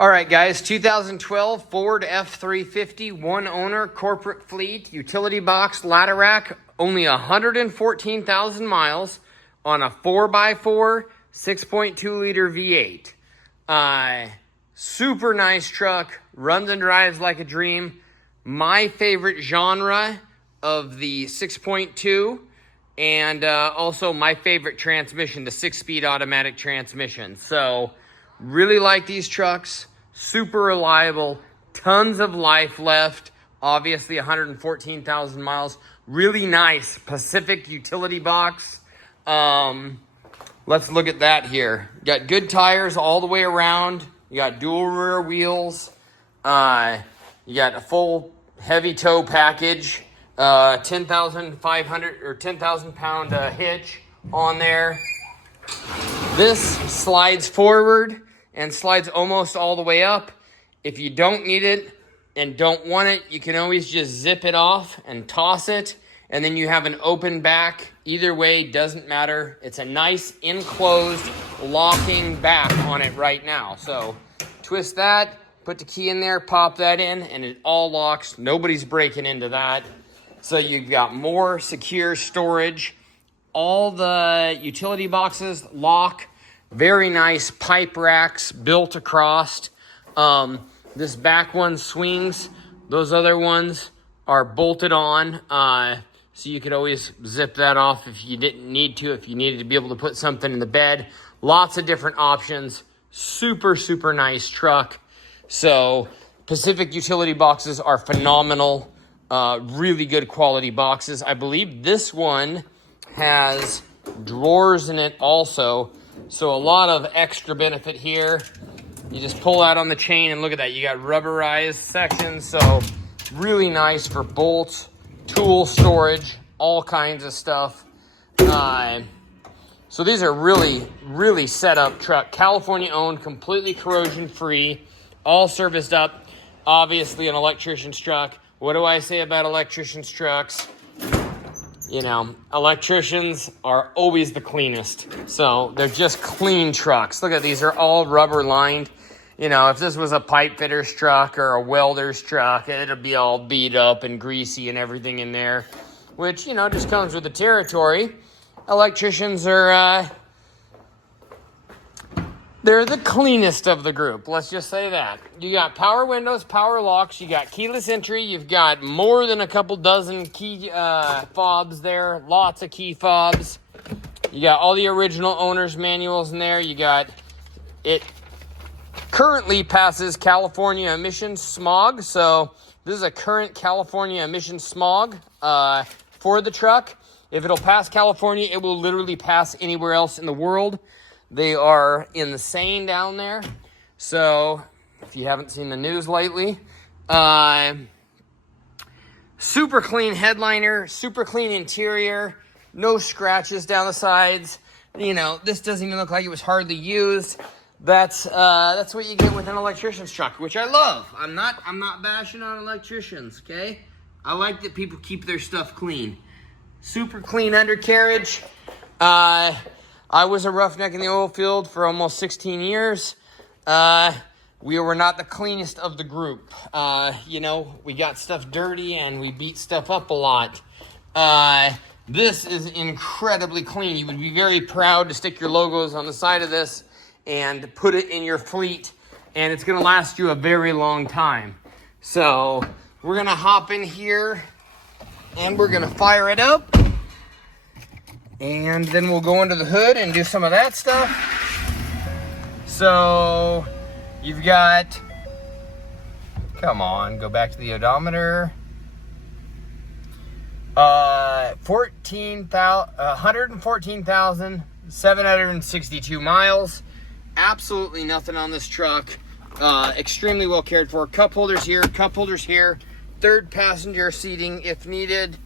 All right, guys, 2012 Ford F350, one owner, corporate fleet, utility box, ladder rack, only 114,000 miles on a 4x4, 6.2 liter V8. Super nice truck, runs and drives like a dream. My favorite genre of the 6.2, and also my favorite transmission, the 6-speed automatic transmission. So, really like these trucks, super reliable, tons of life left, obviously 114,000 miles, really nice Pacific utility box. Let's look at that here. You got good tires all the way around, you got dual rear wheels, you got a full heavy tow package, 10,500 or 10,000 pound hitch on there. This slides forward and slides almost all the way up. If you don't need it and don't want it, you can always just zip it off and toss it, and then you have an open back. Either way, doesn't matter. It's a nice enclosed locking back on it right now. So twist that, put the key in there, pop that in, and it all locks. Nobody's breaking into that. So you've got more secure storage. All the utility boxes lock. Very nice pipe racks built across. This back one swings. Those other ones are bolted on. So you could always zip that off if you didn't need to, if you needed to be able to put something in the bed. Lots of different options. Super, super nice truck. So Pacific utility boxes are phenomenal. Really good quality boxes. I believe this one has drawers in it also. So a lot of extra benefit here. You just pull out on the chain and look at that. You got rubberized sections. So really nice for bolts, tool storage, all kinds of stuff. So these are really, really set up truck. California owned, completely corrosion free, all serviced up. Obviously an electrician's truck. What do I say about electrician's trucks? You know, electricians are always the cleanest. So they're just clean trucks. Look at these, are all rubber lined. You know, if this was a pipe fitter's truck or a welder's truck, it'd be all beat up and greasy and everything in there, which, you know, just comes with the territory. Electricians are, they're the cleanest of the group. Let's just say that. You got power windows, power locks. You got keyless entry. You've got more than a couple dozen key fobs there. Lots of key fobs. You got all the original owner's manuals in there. You got it currently passes California emissions smog. So this is a current California emissions smog for the truck. If it'll pass California, it will literally pass anywhere else in the world. They are insane down there. So, if you haven't seen the news lately, super clean headliner, super clean interior, no scratches down the sides. You know, this doesn't even look like it was hardly used. That's what you get with an electrician's truck, which I love. I'm not bashing on electricians, okay? I like that people keep their stuff clean. Super clean undercarriage. I was a roughneck in the oil field for almost 16 years. We were not the cleanest of the group. You know, we got stuff dirty and we beat stuff up a lot. This is incredibly clean. You would be very proud to stick your logos on the side of this and put it in your fleet, and it's gonna last you a very long time. So we're gonna hop in here and we're gonna fire it up. And then we'll go under the hood and do some of that stuff. So you've got, come on, go back to the odometer. 114,762 miles. Absolutely nothing on this truck. Extremely well cared for. Cup holders here, cup holders here. Third passenger seating if needed.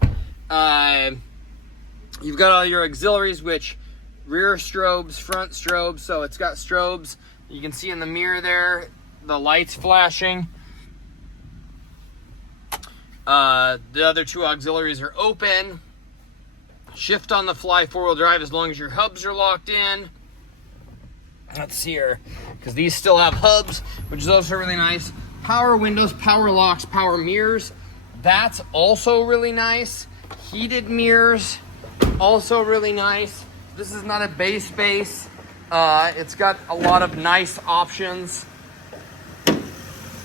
You've got all your auxiliaries, which rear strobes, front strobes. So it's got strobes. You can see in the mirror there, the lights flashing. The other two auxiliaries are open. Shift on the fly, 4-wheel drive as long as your hubs are locked in. Let's see here, because these still have hubs, which is also really nice. Power windows, power locks, power mirrors. That's also really nice. Heated mirrors, also really nice. This is not a base. It's got a lot of nice options.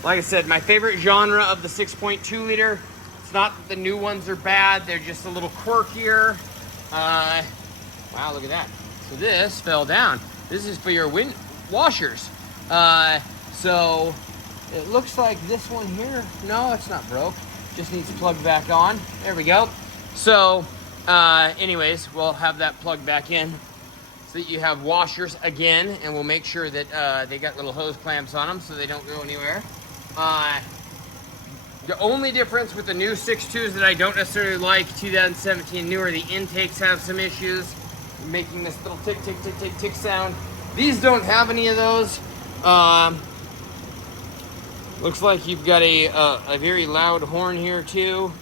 Like I said, my favorite genre of the 6.2 liter. It's not that the new ones are bad. They're just a little quirkier. Wow, look at that. So this fell down. This is for your wind washers. So it looks like this one here. No, it's not broke. Just needs plugged back on. There we go. So anyways, we'll have that plugged back in so that you have washers again, and we'll make sure that they got little hose clamps on them so they don't go anywhere. The only difference with the new 6.2s that I don't necessarily like, 2017 newer, the intakes have some issues, making this little tick, tick, tick, tick, tick sound. These don't have any of those. Looks like you've got a very loud horn here too.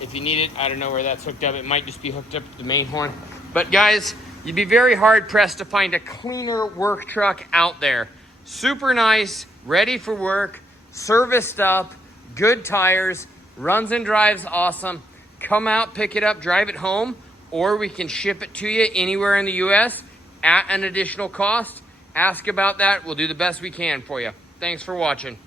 If you need it, I don't know where that's hooked up. It might just be hooked up to the main horn. But guys, you'd be very hard pressed to find a cleaner work truck out there. Super nice, ready for work, serviced up, good tires, runs and drives awesome. Come out, pick it up, drive it home, or we can ship it to you anywhere in the US at an additional cost. Ask about that. We'll do the best we can for you. Thanks for watching.